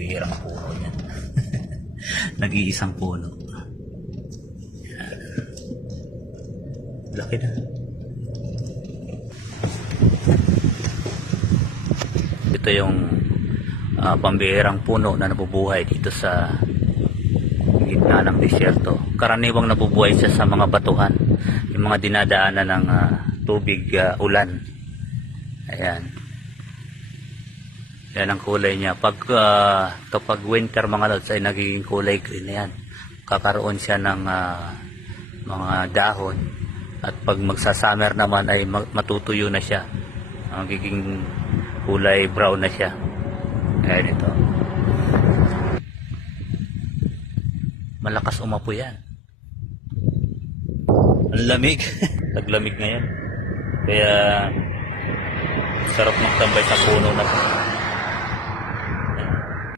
Pambihirang puno yan. Nag-iisang puno. Yan. Laki na. Ito yung pambihirang puno na nabubuhay dito sa gitna ng disyerto. Karaniwang nabubuhay siya sa mga batuhan, yung mga dinadaanan ng tubig, ulan. Ayan. Yan ang kulay niya. Kapag winter mga lods ay nagiging kulay green na yan. Kakaroon siya ng mga dahon. At pag magsa-summer naman ay matutuyo na siya. Magiging kulay brown na siya. Ayan ito. Malakas umapoy yan. Ang lamig. Taglamig ngayon. Kaya sarap magtambay sa puno na.